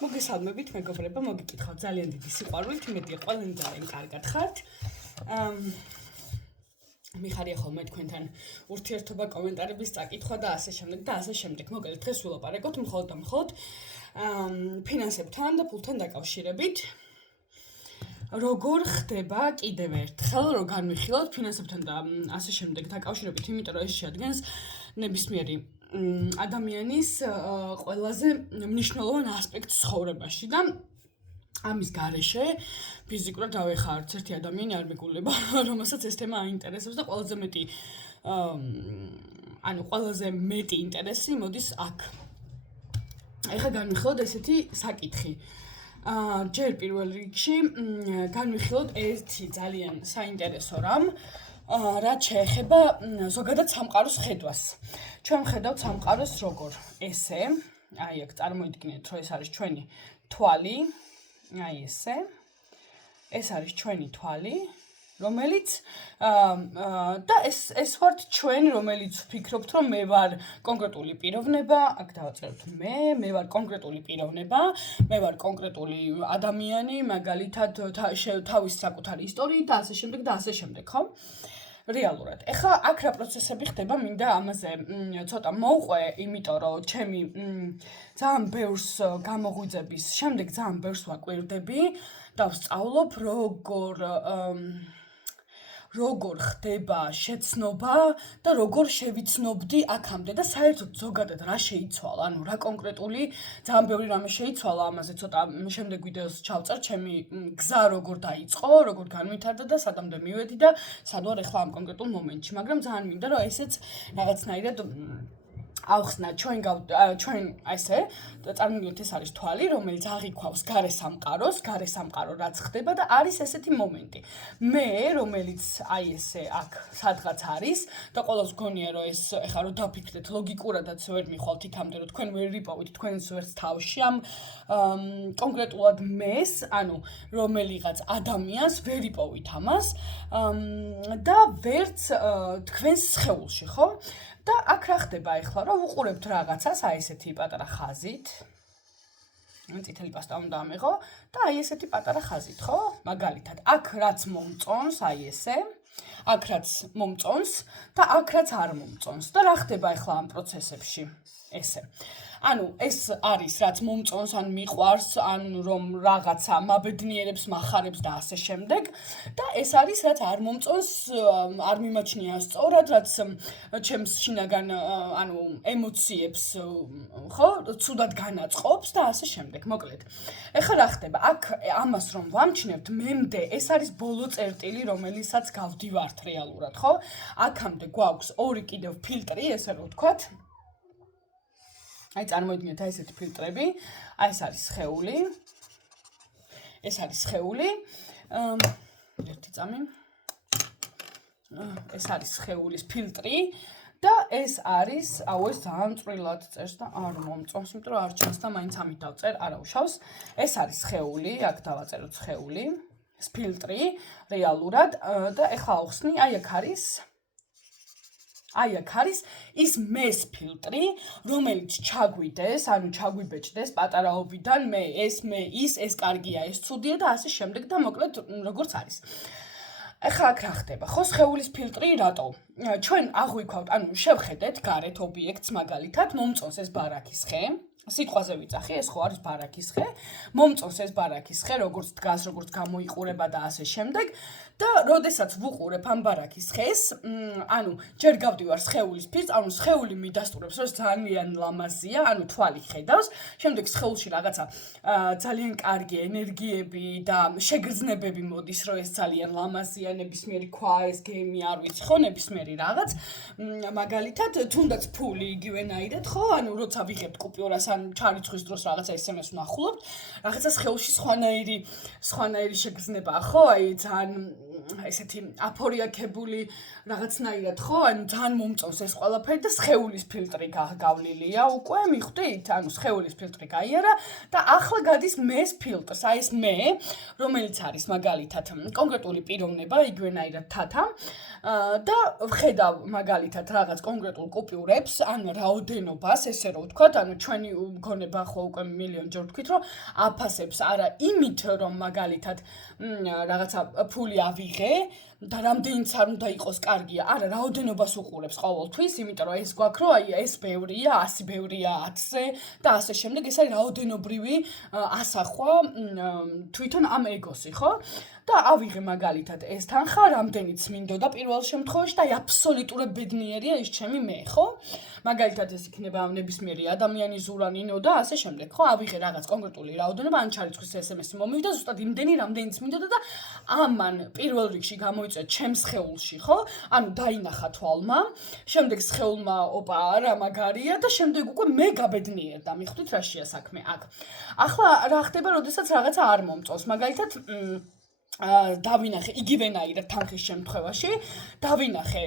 მოგესალმებით, მეგობრებო, მოგიკითხავთ ძალიან დიდი სიყვარულით, იმედია ყველანი ძალიან კარგად ხართ. მიხარია ხოლმე თქვენთან ურთიერთობა, კომენტარების წაკითხვა და ასე შემდეგ და ასე შემდეგ. მოგელით დღეს ვილაპარაკოთ მხოლოდ და მხოლოდ ფინანსებთან და ფულთან დაკავშირებით. როგორ ხდება კიდევ ერთხელ, რომ განვიხილოთ ფინანსებთან და ასე შემდეგ დაკავშირებით, იმიტომ რომ ეს შეადგენს ნებისმიერი ადამიანის ყველაზე მნიშვნელოვან ასპექტს ცხოვრებაში და ამის გარეშე ფიზიკურად ავეხა არც ერთი ადამიანი არ მეგულება, რომელსაც ეს თემა აინტერესებს და ყველაზე მეტი ინტერესი მოდის აქ. ეხლა განვიხილოთ ესეთი საკითხი. ჯერ პირველ რიგში განვიხილოთ ერთი ძალიან საინტერესო რამ, რაც შეეხება ზოგადად სამყაროს ხედვას. ჩვენ ვხედავთ სამყაროს როგორ? ესე, აი აქ წარმოიდგინეთ, რომ ეს არის ჩვენი თვალი, აი ესე. ეს არის ჩვენი თვალი, რომელიც და ეს ვართ ჩვენ, რომელიც ვფიქრობთ, რომ მე ვარ კონკრეტული პიროვნება, აქ დავაწეროთ მე ვარ კონკრეტული პიროვნება, მე ვარ კონკრეტული ადამიანი, მაგალითად თავის საკუთარი ისტორიით და ასე შემდეგ და ასე შემდეგ, ხო? რეალურად. ეხლა აქ რა პროცესები ხდება, მინდა ამაზე ცოტა მოვყვე, იმიტომ რომ ჩემი ძალიან ბევრს გამოღვიძების შემდეგ ძალიან ბევრს ვაკვირდები და ვსწავლობ როგორ ხდება შეცნობა და როგორ შევიცნობდი აქამდე და საერთოდ ზოგადად რა შეიცვალა, ანუ რა კონკრეტული ძალიან ბევრი რამე შეიცვალა, ამაზე ცოტა შემდეგ ვიდეოს ჩავწერ, ჩემი გზა როგორ დაიწყო, როგორ განვითარდა და სადამდე მივედი და სად ვარ ახლა ამ კონკრეტულ მომენტში, მაგრამ ძალიან მინდა რომ ესეც რაღაცნაირად ავხსნა ჩვენ ესე წარმოგიდგენთ ეს არის თვალი, რომელიც აღიქვავს გარე სამყარო რაც ხდება და არის ესეთი მომენტი. მე, რომელიც აი ესე აქ სადღაც არის და ყველას გონია რომ ეს ეხლა რომ დაფიქრდეთ ლოგიკურადაც ვერ მიხვალთ იქამდე რომ თქვენ ვერ ვიპოვით თქვენს ვერც თავში ამ კონკრეტულად მეს, ანუ რომელიღაც ადამიანს ვერ იპოვით ამას და ვერც თქვენს სხეულში, ხო? და აქ რა ხდება ახლა, რომ ვუყურებთ რაღაცას, აი ესეთი პატარა ხაზით. წითელი პასტა უნდა ამეღო და აი ესეთი პატარა ხაზით, ხო? მაგალითად, აქ რაც მომწონს, აი ესე, აქ რაც მომწონს და აქ რაც არ მომწონს. და რა ხდება ახლა ამ პროცესებში? ესე. ანუ ეს არის რაც მომწონს, ან მიყვარს, ან რომ რაღაცა მაბედნიერებს, מחარებს და ასე შემდეგ. და ეს არის რაც არ მომწონს, არ მიმაჩნია სწორად, რაც ჩემს შინაგან ემოციებს, ხო, ცუდად განაწყობს და ასე შემდეგ. მოკლედ. ეხლა რა ხდება? აქ ამას რომ ვამჩნევთ, მემდე ეს არის ბოლო წერტილი, რომელიცაც გავდივართ რეალურად, ხო? აქამდე გვაქვს ორი კიდევ ფილტრი, ესე რომ ვთქვათ. აი წარმოიდგინეთ აი ესეთი ფილტრები, აი ეს არის სხეული. ეს არის სხეული. ერთი წამი. ეს არის სხეულის ფილტრი და ეს არის, აუ ეს ძალიან წვრილად წერს და არ მომწონს, იმიტომ რომ არ ჩანს და მაინც ამით დავწერ, არა უშავს. ეს არის სხეული, აქ დავაწეროთ სხეული, ეს ფილტრი რეალურად და ეხლა ავხსნი, აი აქ არის ის მეს ფილტრი, რომელიც ჩაგვიდეს, ანუ ჩაგვიბეჭდეს პატარაობიდან მე ეს კარგია, ეს ცუდია და ასე შემდეგ და მოკლედ როგორც არის. ეხლა აქ რა ხდება? ხო, სხეულის ფილტრი რატო? ჩვენ აღვიქვავთ, ანუ შევხედეთ გარეთ ობიექტს მაგალითად, მომწონს ეს ბარაქის ხე. სიტყვაზე ვიძახი, ეს ხო არის ბარაქის ხე. მომწონს ეს ბარაქის ხე, როგორც დგას, როგორც გამოიყურება და ასე შემდეგ. და როდესაც ვუყურებ ამ ბარაქის ხეს, ანუ ჯერ გავდივარ სხეულის ფირს, ანუ სხეული მიდასტურებს, რომ ძალიან ლამაზია, ანუ თვალი ხედავს, შემდეგ სხეულში რაღაცა ძალიან კარგი ენერგიები და შეგრძნებები მოდის, რომ ეს ძალიან ლამაზია, ნებისმიერი ქვა, ეს გემი, არ ვიცი, ხო, ნებისმიერი რაღაც. მაგალითად, თუნდაც ფული იგივენაირად, ხო, ანუ როცა ვიღებთ კუპიურას ან ჩარიცხვის დროს რაღაცა SMS ვნახულობთ, რაღაცა სხეულში სხვანაირი შეგრძნებაა, ხო, აი ძალიან ესეთი აფორიაქებული რაღაცნაირად, ხო? ანუ ძალიან მომწონს ეს ყველაფერი და სხეულის ფილტრი გავლილია უკვე, მიხვდით? ანუ სხეულის ფილტრი გაიარა და ახლა გადის მეს ფილტრს. აი ეს მე, რომელიც არის მაგალითად კონკრეტული პიროვნება, იგივენაირად თათა და ვხედავ მაგალითად რაღაც კონკრეტულ კუპიურებს, ან რაოდენობას, ესე რომ ვთქვათ, ანუ ჩვენი მქონება ხო უკვე მილიონჯერ ვთქვით, რომ აფასებს არა იმით, რომ მაგალითად რაღაცა ფული ავიღე და რამდენიც არ უნდა იყოს კარგია, არა, რაოდენობას უყურებს ყოველთვის, იმიტომ რომ ეს გვაქვს, რომ აი ეს ბევრია, 100 ბევრია 10-ზე და ასე შემდეგ, ეს არის რაოდენობრივი ასახვა თვითონ ამ ეგოსი, ხო? და ავიღე მაგალითად ეს თანხა, რამდენიც მინდოდა პირველ შემთხვევაში და აი აბსოლუტურად ბედნიერია ის ჩემი მე, ხო? მაგალითად ეს იქნება ნებისმიერი ადამიანის ზურანინო და ასე შემდეგ, ხო? ავიღე რაღაც კონკრეტული რაოდენობა, ან ჩარიცხვის SMS-ი მომივიდა, ზუსტად იმდენი, რამდენიც მინდოდა და ამან პირველ რიგში გამოიწვია ჩემს სხეულში, ხო? ანუ დაინახა თვალმა, შემდეგ სხეულმა ოპა არა მაგარია და შემდეგ უკვე მე გაბედნიერდა, მიხვდით რა შეა საქმე აქ. ახლა რა ხდება, როდესაც რაღაცა არ მომწონს, მაგალითად დავინახე იგივენაირად თანხის შემთხვევაში, დავინახე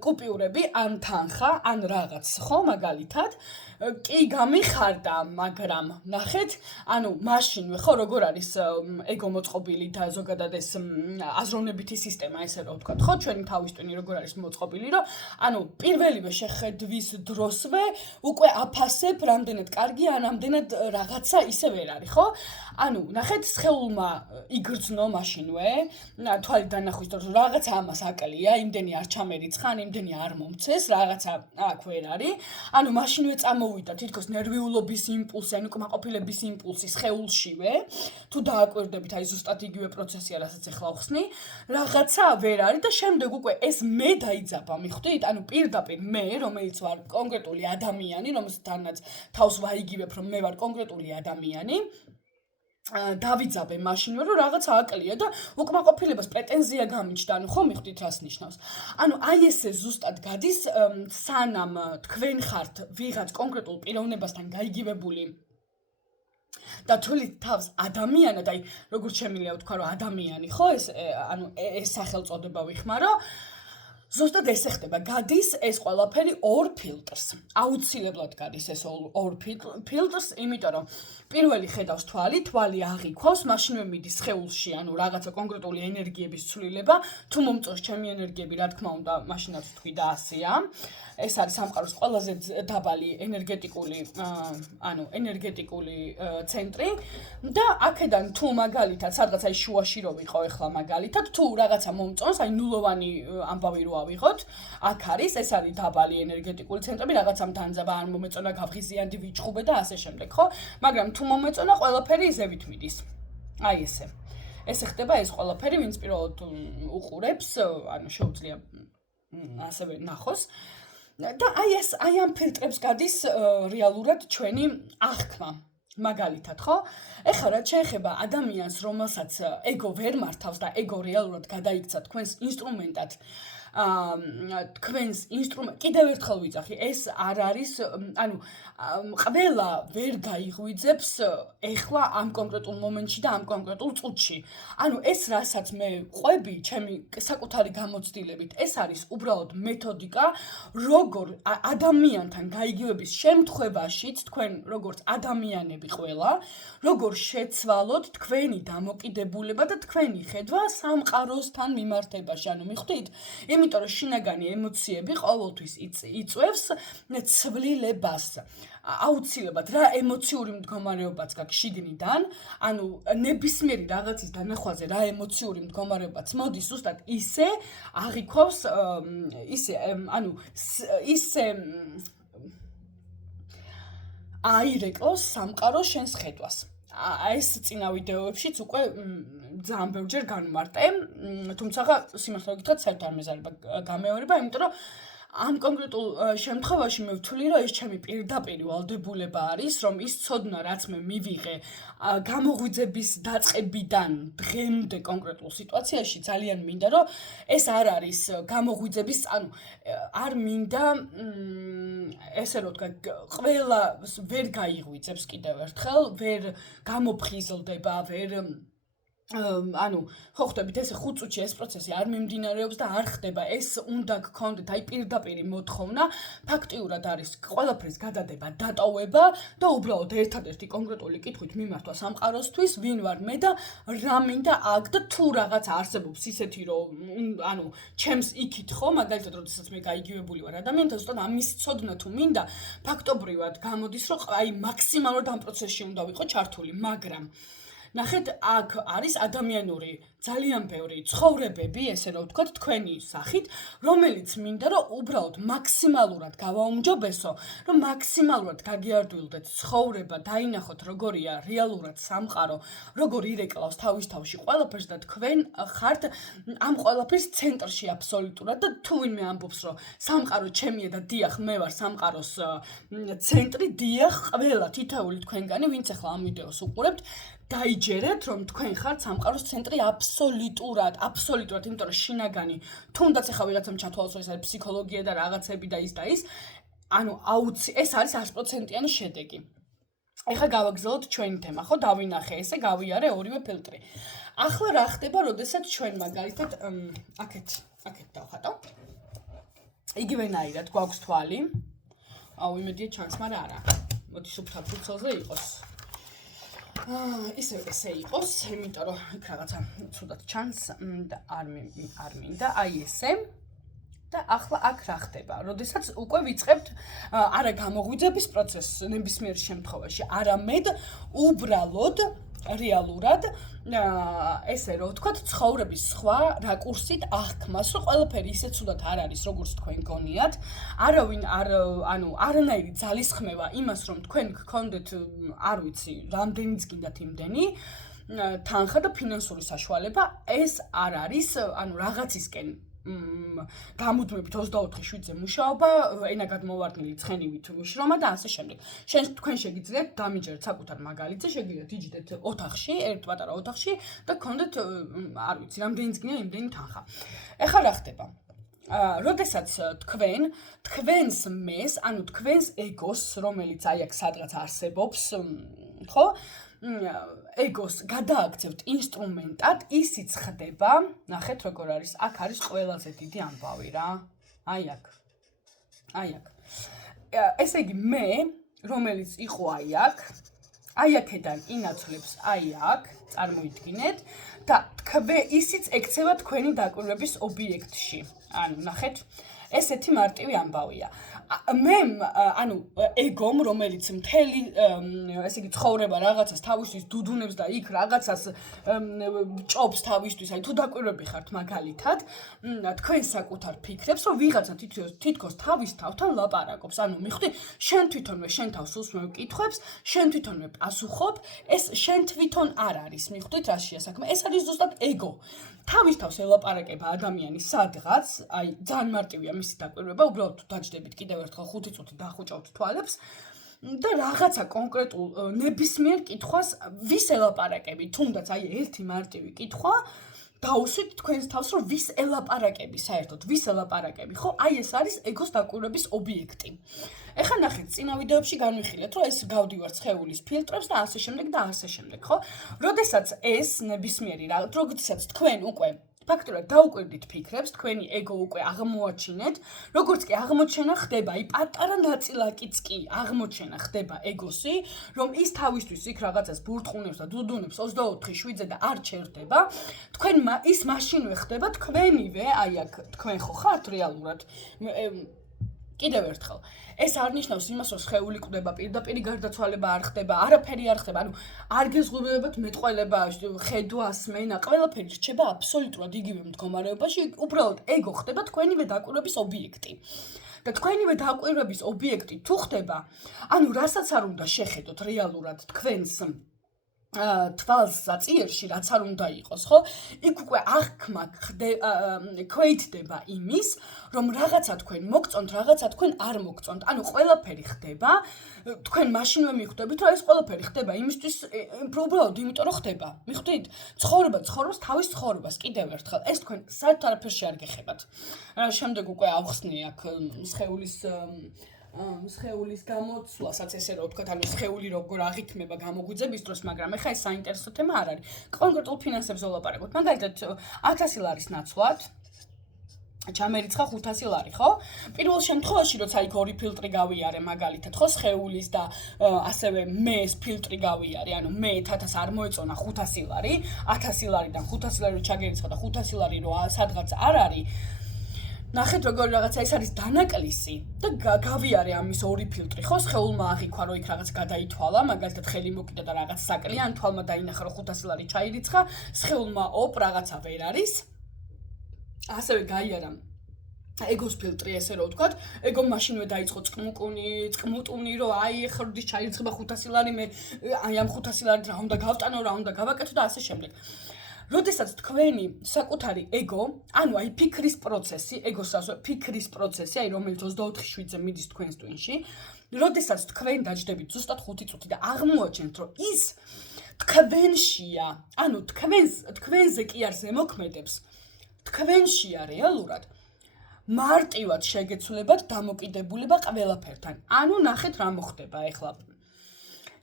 კუპიურები, ან თანხა, ან რაღაც, ხო, მაგალითად, კი გამიხარდა, მაგრამ ნახეთ, ანუ მაშინვე ხო როგორ არის ეგო მოწყობილი და ზოგადად ეს აზროვნებითი სისტემა, ესე რომ ვთქვათ, ხო, ჩვენი თავის ტვინი როგორ არის მოწყობილი, რომ ანუ პირველივე შეხედვის დროსვე უკვე აფასებ, რამდენად კარგია, ან რამდენად რაღაცა ისე ვერ არის, ხო? ანუ ნახეთ, სხეულმა იგრძნო მაშინვე, თვალით დანახვის დროს რაღაცა ამას აკლია, იმდენი არ ჩამერიცხა, იმდენი არ მომცეს, რაღაცა აქ ვერ არის. ანუ მაშინვე წამოვიდა თითქოს ნერვიულობის იმპულსი, ანუ კმაყოფილების იმპულსი სხეულშივე, თუ დააკვირდებით, აი ზუსტად იგივე პროცესია, რასაც ახლა ვხსნი, რაღაცა ვერ არის და შემდეგ უკვე ეს მე დაიძაბა, მიხვდით? ანუ პირდაპირ მე, რომელიც ვარ კონკრეტული ადამიანი, რომელთანაც თავს ვაიგივებ, რომ მე ვარ კონკრეტული ადამიანი, დავიძაბე მაშინვე, რომ რაღაცა აკლია და უკმაყოფილებას პრეტენზია გამიჩნდა, ანუ ხო მიხვდით რას ნიშნავს. ანუ აი ესე ზუსტად გადის, სანამ თქვენ ხართ ვიღაც კონკრეტულ პიროვნებასთან გაიგივებული და თვლით თავს ადამიანად, აი როგორც შემიძლია ვთქვა, რომ ადამიანი, ხო, ანუ ეს სახელწოდება ვიხმარო, ზუსტად ესე ხდება, გადის ეს ყველაფერი ორ ფილტრს. აუცილებლად გადის ეს ორ ფილტრს, იმიტომ რომ პირველი ხედავს თვალი აღიქვავს, მაშინვე მიდის სხეულში, ანუ რაღაცა კონკრეტული ენერგიების ცვლილება, თუ მომწონს ჩემი ენერგიები, რა თქმა უნდა, მაშინაც ვთქვი და ასეა. ეს არის სამყაროს ყველაზე დაბალი ენერგეტიკული ცენტრი და აქედან თუ მაგალითად სადღაც აი შუაში რო ვიყო ეხლა მაგალითად, თუ რაღაცა მომწონს, აი ნულოვანი ამბავი რო ავიღოთ, აქ არის, ეს არის დაბალი ენერგეტიკული ცენტრები, რაღაცამ დაანძაბა, არ მომეწონა, გავღიზიანდი, ვიჩხუბე და ასე შემდეგ, ხო? მაგრამ თუ მომეწონა, ყველაფერი ზევით მიდის. აი ესე. ესე ხდება ეს ყველაფერი, ვინც პირველად უყურებს, ანუ შეუძლია ასევე ნახოს. და აი ამ ფილტრებს გადის რეალურად ჩვენი აღქმა. მაგალითად, ხო? ეხლა რაც შეეხება ადამიანს, რომელსაც ეგო ვერ მართავს და ეგო რეალურად გადაიქცა თქვენს ინსტრუმენტად, თქვენს ინსტრუმენტ კიდევ ერთხელ ვიძახი, ეს არ არის, ანუ ყველა ვერ გაიღვიძებს ეხლა ამ კონკრეტულ მომენტში და ამ კონკრეტულ წუთში. ანუ ეს რასაც მე ყვები ჩემი საკუთარი გამოცდილებით, ეს არის უბრალოდ მეთოდიკა, როგორ ადამიანთან გაიგივების შემთხვევაშიც თქვენ როგორც ადამიანები ყველა, როგორ შეცვალოთ თქვენი დამოკიდებულება და თქვენი ხედვა სამყაროსთან მიმართებაში, ანუ მიხვდით? იმიტომ რომ შინაგანი ემოციები ყოველთვის იწვევს ცვლილებას. აუცილებლად რა ემოციური მდგომარეობაც გაქვს შიგნიდან, ანუ ნებისმიერი რაღაცის დანახვაზე რა ემოციური მდგომარეობაც მოდის, ზუსტად ისე აღიქვავს, ისე აირეკლოს სამყარო შენს ხედვას. ეს წინა ვიდეოებშიც უკვე ძალიან ბევრჯერ განვმარტე, თუმცა სიმართლე გითხრათ, საერთოდ არ მეზარება გამეორება, იმიტომ რომ ამ კონკრეტულ შემთხვევაში მე ვთვლი, რომ ეს ჩემი პირდაპირი ვალდებულება არის, რომ ის ცოდნა, რაც მე მივიღე გამოღვიძების დაწყებიდან დღემდე კონკრეტულ სიტუაციაში, ძალიან მინდა, რომ ეს არ არის გამოღვიძების, ანუ არ მინდა ესე რომ ვთქვა, ყველა ვერ გაიღვიძებს კიდევ ერთხელ, ვერ გამოფხიზლდება, ვერ ანუ ხო ხვდებით ეს 5 წუთში ეს პროცესი არ მიმდინარეობს და არ ხდება ეს უნდა გქონდეთ აი პირდაპირი მოთხოვნა ფაქტიურად არის ყველაფრის გადადება დატოვება და უბრალოდ ერთადერთი კონკრეტული კითხვით მიმართვა სამყაროსთვის ვინ ვარ მე და რა მინდა აქ და თუ რაღაც არსებობს ისეთი რომ ანუ ჩემს იქით ხო მაგალითად როდესაც მე გაიგივებული ვარ ადამიანთან ზუსტად ამის ცოდნა თუ მინდა ფაქტობრივად გამოდის რომ აი მაქსიმალურად ამ პროცესში უნდა ვიყო ჩართული მაგრამ ნახეთ, აქ არის ადამიანური ძალიან ბევრი ცხოვრებები, ესე რომ ვთქვათ, თქვენი სახით, რომელიც მინდა რომ უბრალოდ მაქსიმალურად გავაუმჯობესო, რომ მაქსიმალურად გაგიარდვილდეთ ცხოვრება, დაინახოთ როგორია რეალურად სამყარო, როგორ ირეკლავს თავის თავში ყველაფერს და თქვენ ხართ ამ ყველაფრის ცენტრში აბსოლუტურად და თუ ვინმე ამბობს რომ სამყარო ჩემია და დიახ, მე ვარ სამყაროს ცენტრი, დიახ, ყველა თითოეული თქვენგანი, ვინც ახლა ამ ვიდეოს უყურებთ დაიჯერეთ, რომ თქვენ ხართ სამყაროს ცენტრი აბსოლუტურად, იმიტომ რომ შინაგანი, თუნდაც ახლა ვიღაცამ ჩათვალოს, ეს არის ფსიქოლოგია და რაღაცები და ის, ანუ ეს არის 100%-იანი შედეგი. ეხლა გავაგრძელოთ ჩვენი თემა, ხო, დავინახე ესე, გავიარე ორივე ფილტრი. ახლა რა ხდება, როდესაც ჩვენ მაგალითად აქეთ დავხატო. იგივენაირად გვაქვს თვალი. აუ, იმედია ჩანს, მაგრამ არა. მოდი სუფთად ფურცელზე იყოს. ესე იყოს, იმიტომ რომ იქ რაღაცა ცუდად ჩანს და არ მინდა, აი ესე. და ახლა აქ რა ხდება? როდესაც უკვე ვიწყებთ არა გამოღვიძების პროცესს ნებისმიერ შემთხვევაში, არამედ უბრალოდ რეალურად ესე რომ ვთქვათ, ცხოვრების სხვა რაკურსით აღქმას, რომ ყველაფერი ისე ცუდად არ არის, როგორც თქვენ გონიათ. არავინ არანაირი ძალისხმევა იმას, რომ თქვენ გქონდეთ, არ ვიცი, რამდენიც გინდათ იმდენი თანხა და ფინანსური საშუალება, ეს არ არის, რაღაცისკენ გამუდმებით 24/7-ზე მუშაობა, ენა გადმოვარდნილი ცხენივით შრომა და ასე შემდეგ. თქვენ შეგიძლიათ დამიჯერეთ საკუთარ მაგალითზე, შეგიძლიათ იჯდეთ ოთახში, ერთ პატარა ოთახში და გქონდეთ, არ ვიცი, რამდენიც გინდა იმდენი თანხა. ეხლა რა ხდება? როდესაც თქვენს მეს, ანუ თქვენს ეგოს, რომელიც აი აქ სადღაც არსებობს, ხო? ეგოს გადააქცევთ ინსტრუმენტად, ისიც ხდება, ნახეთ როგორ არის, აქ არის ყველაზე დიდი ამბავი რა. აი აქ. ესე იგი მე, რომელიც იყო აი აქედან ინაცვლებს აი აქ, წარმოიდგინეთ და ისიც ექცევა თქვენი დაკვირვების ობიექტში. ანუ ნახეთ, ესეთი მარტივი ამბავია. მე ეგომ, რომელიც მთელი ესე იგი ცხოვრება რაღაცას თავისთვის დუდუნებს და იქ რაღაცას ჭობს თავისთვის, აი თუ დაკვირვები ხართ მაგალითად, თქვენ საკუთარ ფიქრებს, რომ ვიღაცა თითქოს თავის თავთან ლაპარაკობს. ანუ მიხვდი, შენ თვითონვე შენ თავს უსმევ კითხვებს, შენ თვითონვე პასუხობ, ეს შენ თვითონ არ არის, მიხვდით რაშია საქმე? ეს არის ზუსტად ეგო. თავის თავს ელაპარაკება ადამიანი სადღაც, აი ძალიან მარტივია მისი დაკვირვება, უბრალოდ დაჯდებით კიდევ ერთხელ 5 წუთი დახუჭავთ თვალებს და რაღაცა კონკრეტულ ნებისმიერ კითხვას ვის ელაპარაკები, თუნდაც აი ერთი მარტივი კითხვა დაუსვით თქვენს თავს, რომ ვის ელაპარაკები საერთოდ, ვის ელაპარაკები, ხო? აი ეს არის ეგოს დაკვირვების ობიექტი. ეხლა ნახეთ, წინა ვიდეოებში განვიხილეთ, რომ ეს გავდივარ სხეულის ფილტრებს და ასე შემდეგ, ხო? როდესაც ეს ნებისმიერი როდესაც თქვენ უკვე ფაქტობრივად დაუკვირდით ფიქრებს, თქვენი ეგო უკვე აღმოაჩინეთ, როგორც კი აღმოჩენა ხდება, აი პატარა ნაწილაკიც კი აღმოჩენა ხდება ეგოსი, რომ ის თავისთვის იქ რაღაცას ბურტყუნებს და დუდუნებს 24/7-ზე და არ ჩერდება, თქვენ ის მაშინვე ხდება თქვენივე, აი აქ თქვენ ხო ხართ რეალურად კიდევ ერთხელ, ეს არ ნიშნავს იმას, რომ სხეული კვდება, პირდაპირი გარდაცვალება არ ხდება, არაფერი არ ხდება, არ გეზღუდებათ მეტყველება, ხედვა, სმენა, ყველაფერი რჩება აბსოლუტურად იგივე მდგომარეობაში, უბრალოდ ეგო ხდება თქვენივე დაკვირვების ობიექტი. და თქვენივე დაკვირვების ობიექტი თუ ხდება, რასაც არ უნდა შეხედოთ რეალურად თქვენს თვალს საწიერში, რაც არ უნდა იყოს, ხო? იქ უკვე აღქმა ქვეითდება იმის, რომ რაღაცა თქვენ მოგწონთ, რაღაცა თქვენ არ მოგწონთ. ყველაფერი ხდება, თქვენ მაშინვე მიხვდებით, რომ ეს ყველაფერი ხდება იმისთვის, უბრალოდ იმიტომ რომ ხდება. მიხვდით? ცხოვრებას თავის ცხოვრებას კიდევ ერთხელ. ეს თქვენ საერთოდ არაფერში არ გეხებათ. შემდეგ უკვე ავხსნი აქ სხეულის სხეულის გამოცვლასაც ესე რომ ვთქვათ, ანუ სხეული როგორ აღიქმება გამოგვიძების დროს, მაგრამ ეხლა ეს საინტერესო თემა არ არის. კონკრეტულ ფინანსებზე ვლაპარაკობთ. მაგალითად 1000 ლარის ნაცვლად ჩამერიცხა 500 ლარი, ხო? პირველ შემთხვევაში, როცა იქ ორი ფილტრი გავიარე, მაგალითად, ხო, სხეულის და ასევე მეს ფილტრი გავიარე, ანუ მე 1000 არ მოეწონა 500 ლარი, 1000 ლარიდან 500 ლარი რო ჩაგერიცხა და 500 ლარი რო სადღაც არ არის. ნახეთ როგორი რაღაცა ეს არის დანაკლისი და გავიარე ამის ორი ფილტრი, ხო, სხეულმა აღიქვა, რომ იქ რაღაც გადაითვალა, მაგალითად ხელი მოკიდა და რაღაც საკლია, ან თვალმა დაინახა, რომ 500 ლარი ჩაირიცხა, სხეულმა ოპ რაღაცა ვერ არის. ასევე გაიარა ეგოს ფილტრი, ესე რომ ვთქვათ, ეგომ მაშინვე დაიწყო წყმუტუნი, რომ აი ეხლა როდის ჩაირიცხება 500 ლარი, მე აი ამ 500 ლარით რა უნდა გავტანო, რა უნდა გავაკეთო და ასე შემდეგ. როდესაც თქვენი საკუთარი ეგო, ანუ აი ფიქრის პროცესი, ეგოს ასე ფიქრის პროცესი, აი რომელიც 24/7-ზე მიდის თქვენს ტვინში, როდესაც თქვენ დაждდებით ზუსტად 5 წუთი და აღმოაჩენთ, რომ ის თქვენშია, ანუ თქვენზე კი არ ზემოქმედებს, თქვენშია რეალურად მარტივად შეგეცვლებათ დამოკიდებულება ყველაფერთან. ანუ ნახეთ რა მოხდება ახლა.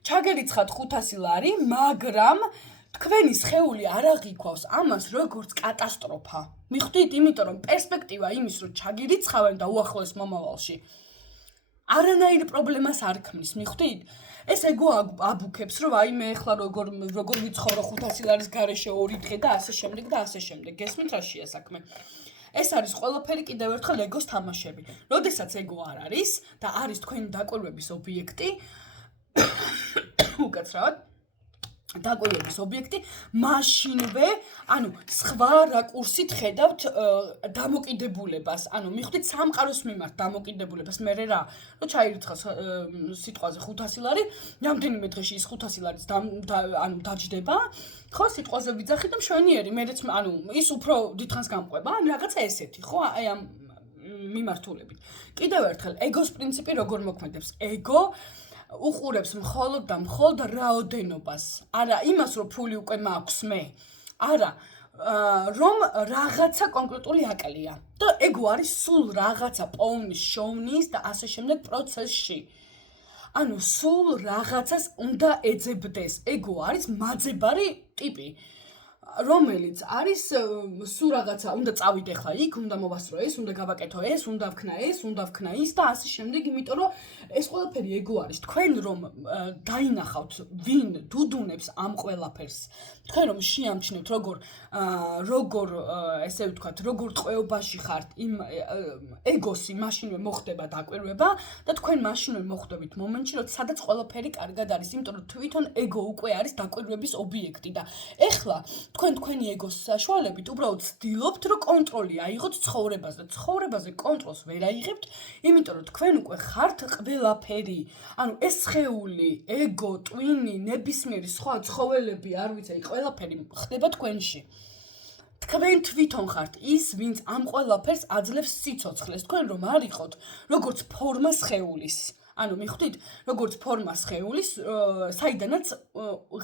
ჩაგერიცხათ 500 ლარი, მაგრამ თქვენი სხეული არ აღიქვავს ამას როგორც კატასტროფა. მიხვდით, იმიტომ რომ პერსპექტივა იმის, რომ ჩაგერიცხავენ და უახლოეს მომავალში არანაირ პრობლემას არ ქმნის, მიხვდით? ეს ეგო აბუქებს, რომ აი მე ახლა როგორ ვიცხოვრო 500 ლარის გარეშე 2 დღე და ასე შემდეგ და ასე შემდეგ. გესმით რაშია საქმე? ეს არის ყველაფერი კიდევ ერთხელ ეგოს თამაშები. როდესაც ეგო არ არის და არის თქვენი დაკვირვების ობიექტი, უკაცრავად დაკვირვების ობიექტი, მაშინვე, ანუ სხვა რაკურსით ხედავთ დამოკიდებულებას, ანუ მიხვდით სამყაროს მიმართ დამოკიდებულებას, მე რა, რომ ჩაირიცხა სიტყვაზე 500 ლარი, რამდენიმე დღეში ის 500 ლარიც ანუ დაждდება, ხო, სიტყვაზე ვიძახით და მშვენიერი, მეც ანუ ის უფრო დიდხანს გამყვება, ან რაღაცა ესეთი, ხო, აი ამ მიმართულებით. კიდევ ერთხელ, ეგოს პრინციპი როგორ მოქმედებს? ეგო უყურებს მხოლოდ და მხოლოდ რაოდენობას. არა იმას, რომ ფული უკვე მაქვს მე. არა, რომ რაღაცა კონკრეტული აკლია. და ეგო არის სულ რაღაცა პოვნის, შოვნის და ასე შემდეგ პროცესში. ანუ სულ რაღაცას უნდა ეძებდეს. ეგო არის მაძებარი ტიპი. რომელიც არის სულ რაღაცა, უნდა წავიდე ხლა იქ, უნდა მოვასწრო ეს, უნდა გავაკეთო ეს, უნდა ვქნა ეს, უნდა ვქნა ის და ასე შემდეგ, იმიტომ რომ ეს ყველაფერი ეგო არის. თქვენ რომ დაინახავთ, ვინ დუდუნებს ამ ყველაფერს, თქვენ რომ შეამჩნევთ, როგორ ესე ვთქვათ, როგორ ტყვეობაში ხართ, იმ ეგოსი მაშინვე მოხდება დაკვირვება და თქვენ მაშინვე მოხვდებით მომენტში, რომ სადაც ყველაფერი კარგად არის, იმიტომ რომ თვითონ ეგო უკვე არის დაკვირვების ობიექტი და ეხლა თქვენი ეგოს საშუალებით უბრალოდ ვცდილობთ, რომ კონტროლი აიღოთ ცხოვრებას და ცხოვრებაზე კონტროლს ვერ აიღებთ, იმიტომ რომ თქვენ უკვე ხართ ყველაფერი. ანუ ეს სხეული, ეგო, ტვინი, ნებისმიერი სხვა ცხოველები, არ ვიცი, ყველაფერი ხდება თქვენში. თქვენ თვითონ ხართ ის, ვინც ამ ყველაფერს აძლევს სიცოცხლეს. თქვენ რომ არ იყოთ, როგორც ფორმა სხეულის. ანუ მიხვდით, როგორც ფორმა სხეულის, საიდანაც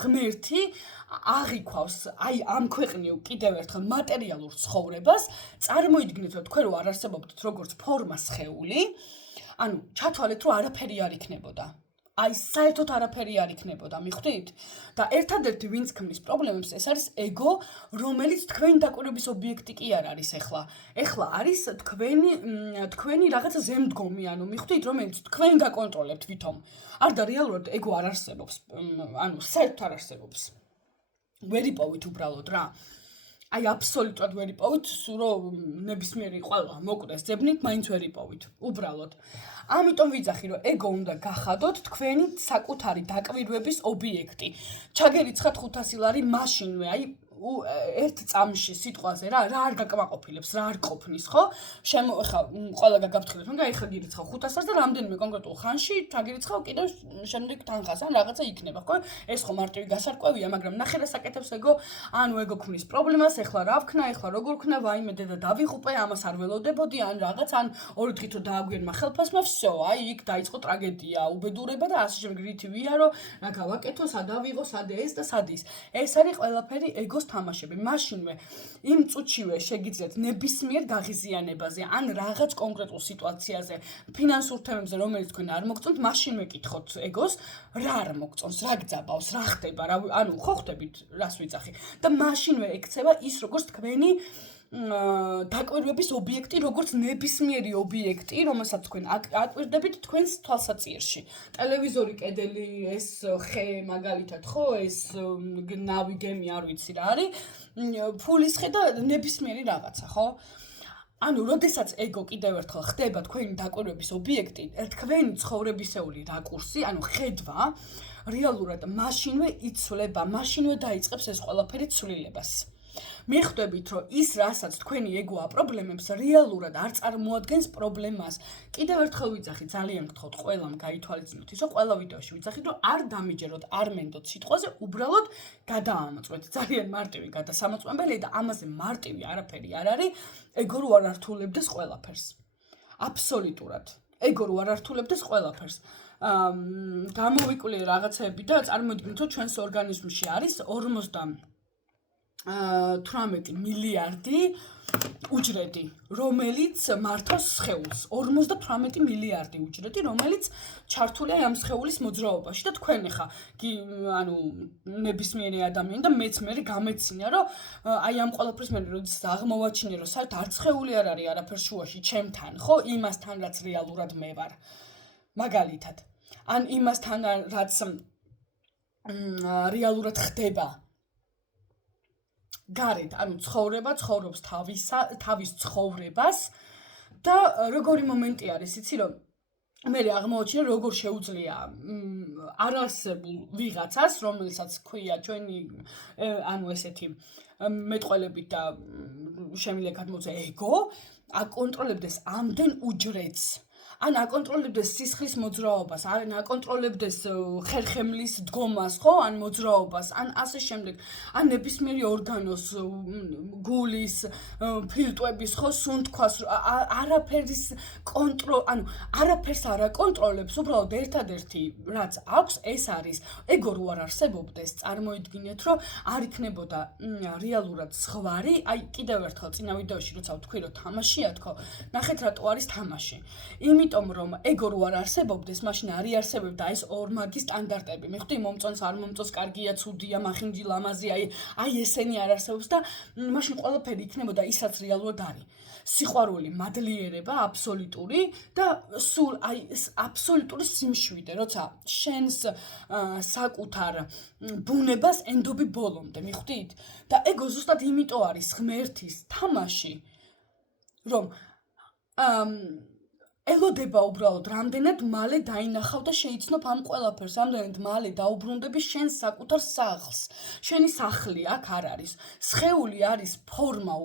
ღმერთი აღიქვავს აი ამ ქვეყნიურ კიდევ ერთხელ მატერიალურ ცხოვრებას, წარმოიდგინეთ, რომ თქვენ რო არ არსებობთ როგორც ფორმა სხეული, ანუ ჩათვალეთ, რომ არაფერი არ იქნებოდა. აი საერთოდ არაფერი არ იქნებოდა, მიხვდით? და ერთადერთი ვინც ქმნის პრობლემებს, ეს არის ეგო, რომელიც თქვენი დაკვირვების ობიექტი კი არ არის ეხლა. ეხლა არის თქვენი რაღაცა ზემდგომი, ანუ მიხვდით, რომელიც თქვენ გაკონტროლებთ ვითომ. არ და რეალურად ეგო არ არსებობს, ანუ საერთოდ არ არსებობს. ვერ იპოვით უბრალოდ რა. აი აბსოლუტურად ვერ იპოვით, სულ რომ ნებისმიერი ყველა მოკვდეს ძებნით, მაინც ვერ იპოვით, უბრალოდ. ამიტომ ვიძახი, რომ ეგო უნდა გახადოთ თქვენი საკუთარი დაკვირვების ობიექტი. ჩაგერიცხათ 500 ლარი მაშინვე, აი ერთ წამში სიტყვაზე რა არ გაკმაყოფილებს, რა არ ყოფნის, ხო? ხა ყველა გაგაფრთხილეთ, მაგრამ ეხლა გირიცხავ 500-ს და რამდენიმე კონკრეტულ ხანში ჩაგირიცხავ კიდევ შემდეგ თანხას, ან რაღაცა იქნება, ხო? ეს ხო მარტივი გასარკვევია, მაგრამ ნახე რა საკეთებს ეგო, ანუ ეგო ქმნის პრობლემას, ეხლა რა ვქნა, ეხლა როგორ ვქნა, ვაიმე დედა დავიღუპე, ამას არ ველოდებოდი, ან რაღაც, ან ორი დღით რომ დააგვიანმა ხელფასმა, всё, აი იქ დაიწყო ტრაგედია, უბედურება და ასე შემდეგ, რითი ვიარო, რა გავაკეთო, სად ავიღო, სად ეს და სად ის. ეს არის ყველაფერი ეგოს თამაშები, მაშინვე იმ წუთშივე შეგიძლიათ ნებისმიერ გაღიზიანებაზე ან რაღაც კონკრეტულ სიტუაციაზე, ფინანსურ თემებზე, რომელიც თქვენ არ მოგწონთ, მაშინვე კითხოთ ეგოს, რა არ მოგწონს, რა გძაბავს, რა ხდება, ანუ ხო ხვდებით, რას ვიძახი და მაშინვე ექცევა ის, როგორც თქვენი დაკვირვების ობიექტი, როგორც ნებისმიერი ობიექტი, რომელსაც თქვენ აკვირდებით თქვენს თვალსაჩინოში. ტელევიზორი, კედელი, ეს ხე, მაგალითად, ხო, ეს ნავი, გემი, არ ვიცი რა არის, ფულის ხე და ნებისმიერი რაღაცა, ხო? ანუ, როდესაც ეგო კიდევ ერთხელ ხდება თქვენი დაკვირვების ობიექტი, თქვენი ცხოვრებისეული რაკურსი, ანუ ხედვა, რეალურად მაშინვე იცვლება, მაშინვე დაიწყებს ეს ყველაფერი ცვლილებას. მიხვდებით, რომ ის, რასაც თქვენი ეგო აპრობლემებს, რეალურად არ წარმოადგენს პრობლემას. კიდევ ერთხელ ვიძახი, ძალიან გთხოვთ, ყველამ გაითვალისწინოთ ის, რომ ყველა ვიდეოში ვიძახით, რომ არ დამიჯეროთ, არ მენდოთ სიტყვაზე, უბრალოდ გადაამოწმეთ. ძალიან მარტივი გადასამოწმებელია და ამაზე მარტივი არაფერი არ არის, ეგო რო არ ართულებდეს ყველაფერს. აბსოლუტურად. ეგო რო არ ართულებდეს ყველაფერს. გამოვიკვლიე რაღაცები და წარმოიდგინეთ, რომ ჩვენს ორგანიზმში არის 18 მილიარდი უჯრედი, რომელიც მართავს სხეულს. 58 მილიარდი უჯრედი, რომელიც ჩართულია ამ სხეულის მოძრაობაში და თქვენ ხა ანუ ნებისმიერი ადამიანი და მეც მე გამეცინია, რომ აი ამ ყველაფრის მე როდესაც აღმოვაჩინე, რომ საერთოდ არ სხეული არ არის არაფერ შუაში ჩემთან, ხო, იმასთან რაც რეალურად მე ვარ. მაგალითად, ან იმასთან რაც რეალურად ხდება. გარეთ, ანუ ცხოვრება ცხოვრობს თავის ცხოვრებას და როგორი მომენტი არის, იცი რომ მე აღმოვაჩინე როგორ შეუძლია არარსებულ ვიღაცას, რომელსაც ქვია ჩვენი ანუ ესეთი მეტყველებით და შემიძლია გადმოწე ეგო, აკონტროლებდეს ამდენ უჯრედს. ან აკონტროლებდეს სისხლის მოძრაობას, ან აკონტროლებდეს ხერხემლის დგომას, ხო, ან მოძრაობას, ან ასე შემდეგ, ან ნებისმიერი ორგანოს, გულის, ფილტვების, ხო, სუნთქვას, არაფერის ანუ არაფერს არ აკონტროლებს, უბრალოდ ერთადერთი, რაც აქვს, ეს არის, ეგო რო არ არსებობდეს, წარმოიდგინეთ, რომ არ იქნებოდა რეალურად ზღვარი, აი კიდევ ერთხელ წინა ვიდეოში როცა ვთქვი, რომ თამაშია თქო, ნახეთ რატო არის თამაში. იმიტომ რომ ეგო რო არ არსებობდეს, მაშინ არ იარსებებდა ეს ორმაგი სტანდარტები. მიხვდი, მომწონს, არ მომწონს, კარგია, ცუდია, მახინჯი, ლამაზი, აი ესენი არ არსებობს და მაშინ ყველაფერი იქნებოდა ისაც რეალურად არის. სიყვარული, მადლიერება, აბსოლუტური და სულ აი აბსოლუტური სიმშვიდე, როცა შენს საკუთარ ბუნებას ენდობი ბოლომდე, მიხვდით? და ეგო ზუსტად იმიტომ არის ღმერთის თამაში, რომ ელოდება უბრალოდ რამდენად მალე დაინახავ და შეიცნობ ამ ყველაფერს, რამდენად მალე დაუბრუნდები შენ საკუთარ სახლს. შენი სახლი აქ არ არის. სხეული არის ფორმა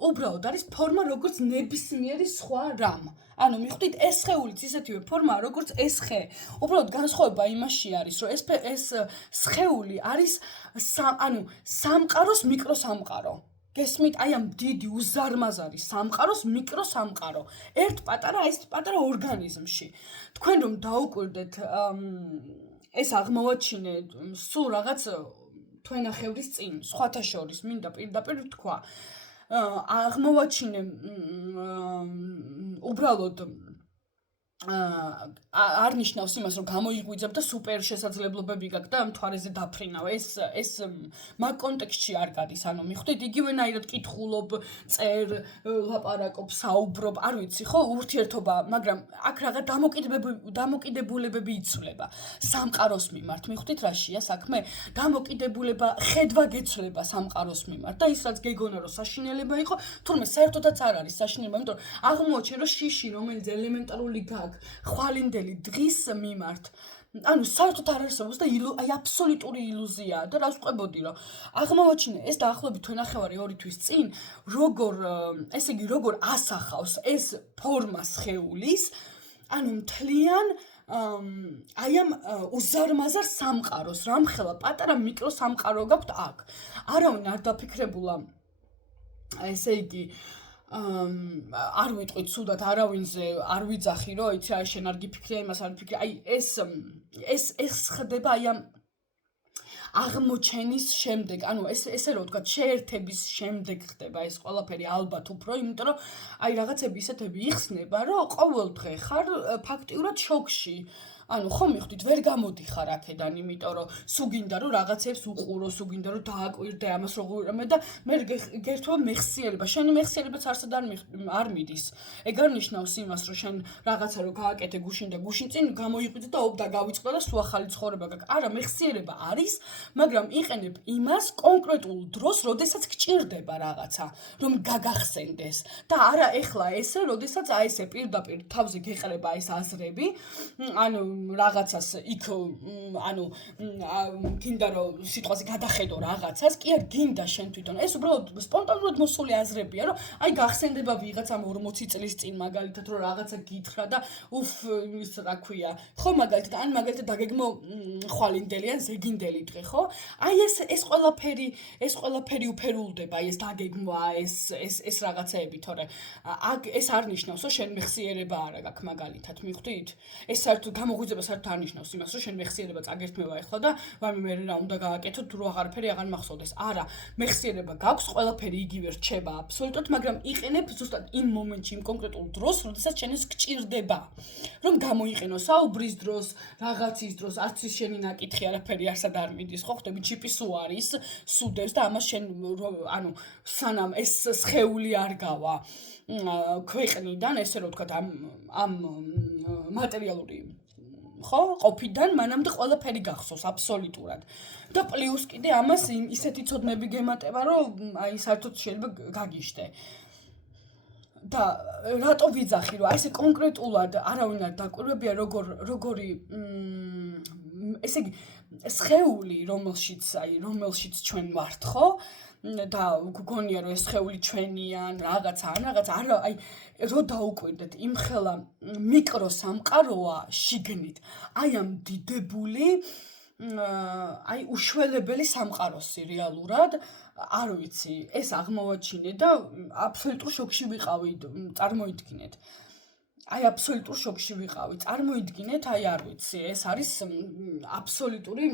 უბრალოდ არის ფორმა როგორც ნებისმიერი სხვა რამ. ანუ მიხვდით, ეს სხეულიც ისეთივე ფორმაა, როგორც ეს ხე. უბრალოდ განსხვავება იმაში არის, რომ ეს სხეული არის ანუ სამყაროს მიკროსამყარო. გესმით, აი ამ დიდი უზარმაზარი სამყაროს მიკროსამყარო. ერთ პატარა ორგანიზმში. თქვენ რომ დაუკვირდეთ ეს აღმოვაჩინე სულ რაღაც თვენახევრის წინ, სხვათა შორის მინდა პირდაპირ თქვა. აღმოვაჩინე უბრალოდ არ ნიშნავს იმას, რომ გამოიღვიძებ და სუპერ შესაძლებლობები გაქვს და მთვარეზე დაფრინავ. ეს მაგ კონტექსტში არ გადის. ანუ მიხვდით, იგივენაირად კითხულობ, წერ, ლაპარაკობ, საუბრობ, არ ვიცი, ხო, ურთიერთობა, მაგრამ აქ რაღაც დამოკიდებულებები იცვლება. სამყაროს მიმართ, მიხვდით, რაშია საქმე? დამოკიდებულება, ხედვა გეცვლება სამყაროს მიმართ და ის რაც გეგონა რომ საშინელება იყო, თურმე საერთოდაც არ არის საშინელება, იმიტომ რომ აღმოაჩენ რომ შიში, რომელიც ელემენტარული ხვალინდელი დღის მიმართ, ანუ საერთოდ არ არსებობს და აი აბსოლუტური ილუზიაა და რა ვყვებოდი რომ აღმოვაჩინე ეს დაახლოებით თვენახევარი 2 თვის წინ როგორ ასახავს ეს ფორმა სხეულის, ანუ მთლიან აი ამ უზარმაზარ სამყაროს, რამხელა პატარა მიკროსამყარო გაქვთ აქ. არავინ არ დაფიქრებულა ესე იგი არ ვიტყვით სუდად არავინზე არ ვიძახი რომ იცი აი შენ არ გიფიქრია იმას არ ვიფიქრე აი ეს ხდება აი ამ აღმოჩენის შემდეგ, ანუ ესე რომ ვთქვათ, შეერთების შემდეგ ხდება ეს ყველაფერი ალბათ უფრო, იმიტომ რომ აი რაღაცები ისეთები იხსნება, რომ ყოველდღე ხარ ფაქტიურად შოკში. ანუ ხომ მივხვდით, ვერ გამოდიხარ აქედან, იმიტომ რომ სულ გინდა რომ რაღაცებს უყურო, სულ გინდა რომ დააკვირდე ამას როგორ და მე გერთვა მეხსიერება, შენი მეხსიერებაც არსად არ მიდის. ეგ არ ნიშნავს იმას, რომ შენ რაღაცა რო გააკეთე გუშინ და გუშინ წინ გამოიყვიდე და ოპ და გავიწყდა და სულ ახალი ცხოვრება გაქვს. არა, მეხსიერება არის, მაგრამ იყენებ იმას კონკრეტულ დროს, როდესაც გჭირდება რაღაცა, რომ გაგახსენდეს. და არა ეხლა ესე, როდესაც აი ესე პირდაპირ თავზე გეყრება ეს აზრები, ანუ რაღაცას იქ ანუ გინდა რომ სიტყვაზე გადახედო რაღაცას, კი არ გინდა შენ თვითონ. ეს უბრალოდ სპონტანურად მოსული აზრებია, რომ აი გახსენდება ვიღაცამ 40 წლის წინ მაგალითად რომ რაღაცა გითხრა და უფ ის რა ქვია. ხო მაგალითად ან მაგალითად დაგეგმო ხვალინდელი ან ზეგინდელი დღე, ხო? აი ეს ყველაფერი უფერულდება, ეს დაგეგმვა, ეს რაღაცეები, თორე ეს არ ნიშნავს, რომ შენ მეხსიერება არა გაქვს მაგალითად, მივხვდით? ეს საერთოდ გამოღვიძება საერთოდ არ ნიშნავს იმას, რომ შენ მეხსიერება წაგერთმევა ახლა და ვამე მე რა უნდა გააკეთო, თუ აღარაფერი აღარ მახსოვდეს. არა, მეხსიერება გაქვს, ყველაფერი იგივე რჩება აბსოლუტურად, მაგრამ იყენებ ზუსტად იმ მომენტში, იმ კონკრეტულ დროს, როდესაც შენ ეს გჭირდება. რომ გამოიყენო საუბრის დროს, რაღაცის დროს, არც ის შენი ნაკითხი არაფერი არსად არ მიდის, ხო ხდები, ჩიპი სულ არის, სუდევს და ამას შენ ანუ სანამ ეს სხეული არ გავა ქვეყნიდან, ესე რომ ვთქვათ, ამ მატერიალური ხო, ყოფიდან მანამდე ყველაფერი გახსოვს აბსოლუტურად. და პლუს კიდე ამას ისეთი ცოდნები გემატება, რომ აი საერთოდ შეიძლება გაგიშტე. და რატო ვიძახი, რომ აი ესე კონკრეტულად არავინ არ დაკვირვებია როგორი ესე იგი სხეული, რომელშიც ჩვენ ვართ, ხო? და გგონია რომ ეს სხეული ჩვენია, რაღაცა, არა, აი რო დაუკვირდეთ, იმხელა მიკროსამყაროა შიგნით. აი ამ დიდებული აი უშველებელი სამყაროსი რეალურად, არ ვიცი, ეს აღმოვაჩინე და აბსოლუტურ შოკში ვიყავი, წარმოიდგინეთ. აი აბსოლუტურ შოკში ვიყავი. წარმოიდგინეთ, აი არ ვიცი, ეს არის აბსოლუტური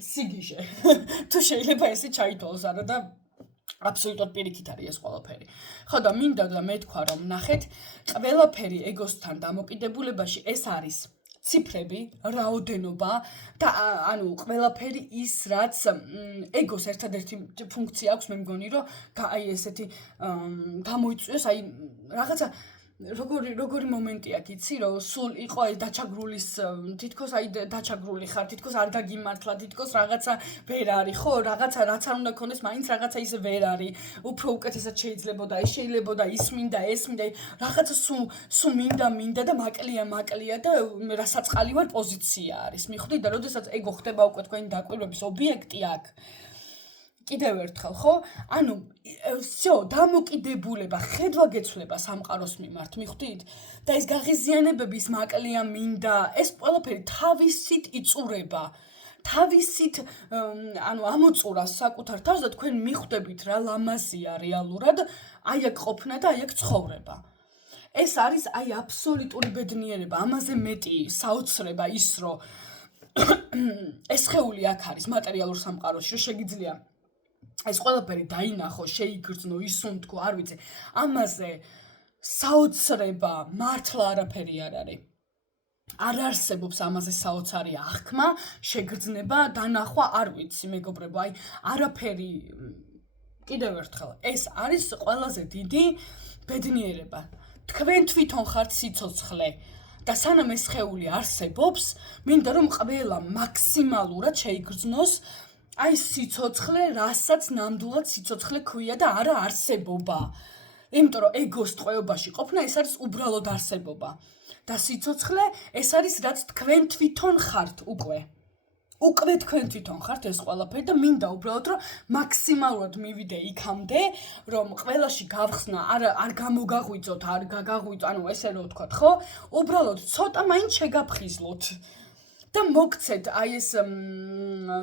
სიგიჟე. თუ შეიძლება ესე ჩაითვალოს არა და აბსოლუტურად პირიქით არის ეს ყველაფერი. ხო და მინდა და მეთქვა რომ ნახეთ, ყველაფერი ეგოსთან დამოკიდებულებაში ეს არის ციფრები, რაოდენობა და ანუ ყველაფერი ის რაც ეგოს ერთადერთი ფუნქცია აქვს, მე მგონი რომ აი ესეთი გამოიწვიოს აი რაღაცა როგორი მომენტია გიცი რომ სულ იყო აი დაჩაგრულის თითქოს აი დაჩაგრული ხარ თითქოს არ გაგიმართლა თითქოს რაღაცა ვერ არის ხო რაღაცა რაც არ უნდა გქონდეს მაინც რაღაცა ისე ვერ არის უფრო უკეთესად შეიძლებოდა ეს შეიძლებოდა ის მინდა ეს მინდა რაღაცა სულ მინდა და მაკლია და რასაც ვარ პოზიცია არის მიხვდი და როდესაც ეგო ხდება უკვე თქვენი დაკვირვების ობიექტი აქ კიდევ ერთხელ ხო? ანუ всё, დამოკიდებულება, ხედვა-გეცვლება სამყაროს მიმართ, მიხვდით? და ეს გაღიზიანებები, ის მაკლია მინდა, ეს ყველაფერი თავისით იწურება. თავისით, ანუ ამოწურას საკუთარ თავს და თქვენ მიხვდებით რა ლამაზია რეალურად, აი აქ ყოფნა და აი აქ ცხოვრება. ეს არის აი აბსოლუტური ბედნიერება, ამაზე მეტი საოცრება ის, რომ ეს სხეული აქ არის მატერიალურ სამყაროში, რომ შეგიძლია ეს ყველაფერი დაინახო, შეიგრძნო, ისუნთქო, არ ვიცი. ამაზე საოცრება მართლა არაფერი არ არის. არ არსებობს ამაზე საოცარი აღქმა, შეგრძნება, დანახვა, არ ვიცი, მეგობრებო, აი არაფერი კიდევ ერთხელ, ეს არის ყველაზე დიდი ბედნიერება. თქვენ თვითონ ხართ სიცოცხლე და სანამ ეს სხეული არსებობს, მინდა რომ ყველა მაქსიმალურად შეიგრძნოს აი სიცოცხლე, რასაც ნამდვილად სიცოცხლე ქვია და არა არსებობა. იმიტომ რომ ეგოს ტყვეობაში ყოფნა ეს არის უბრალოდ არსებობა. და სიცოცხლე ეს არის რაც თქვენ თვითონ ხართ უკვე. უკვე თქვენ თვითონ ხართ ეს ყველაფერი და მინდა უბრალოდ რომ მაქსიმალურად მივიდე იქამდე, რომ ყველაში გავხსნა, არ გამოგაღვიძოთ, არ გაგაღვიძო, ანუ ესე რომ ვთქვათ, ხო? უბრალოდ ცოტა მაინც შეგაფხიზლოთ. და მოგცეთ აი ეს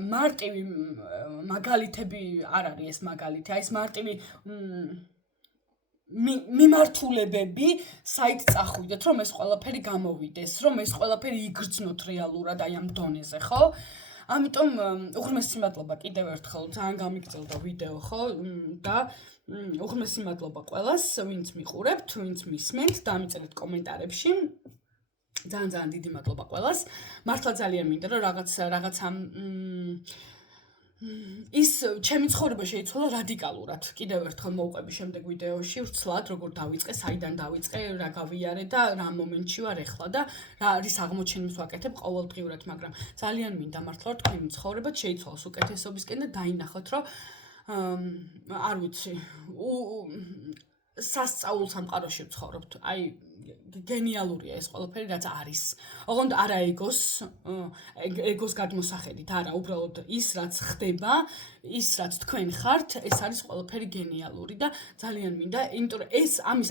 მარტივი მაგალითები არ არის ეს მაგალითი, აი ეს მარტივი მიმართულებები საით წახვიდეთ, რომ ეს ყველაფერი გამოვიდეს, რომ ეს ყველაფერი იგრძნოთ რეალურად აი ამ დონეზე, ხო? ამიტომ უღრმესი მადლობა კიდევ ერთხელ, ძალიან გამიგრძელდა ვიდეო, ხო? და უღრმესი მადლობა ყველას, ვინც მიყურებთ, ვინც მისმენთ, დამიწერეთ კომენტარებში. ძალიან დიდი მადლობა ყველას. მართლა ძალიან მინდა რომ რაღაცა ის ჩემი ცხოვრება შეიცვალა რადიკალურად. კიდევ ერთხელ მოვყვები შემდეგ ვიდეოში, ვრცლად როგორ დავიწყე, საიდან დავიწყე, რა გავიარე და რა მომენტში ვარ ახლა და რა არის აღმოჩენებს ვაკეთებ ყოველდღიურად, მაგრამ ძალიან მინდა მართლა რომ თქვენი ცხოვრება შეიცვალოს უკეთესობისკენ და დაინახოთ, რომ არ ვიცი, სასწაულ სამყაროში ვცხოვრობთ. აი გენიალურია ეს ყველაფერი რაც არის. ოღონდ არა ეგოს გადმოსახედით, არა, უბრალოდ ის რაც ხდება, ის რაც თქვენ ხართ, ეს არის ყველაფერი გენიალური და ძალიან მინდა, იმიტომ რომ ეს ამის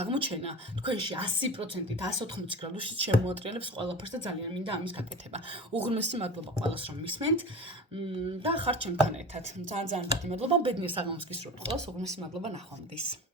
აღმოჩენა თქვენში 100%-ით 180 გრადუსით შემოატრიალებს ყველაფერს და ძალიან მინდა ამის გაკეთება. უღრმესი მადლობა ყველას რომ მისმენთ და ხართ ჩემთან ერთად. ძალიან დიდი მადლობა. ბედნიერ საღამოს გისურვებთ ყველას. უღრმესი მადლობა ნახვამდის.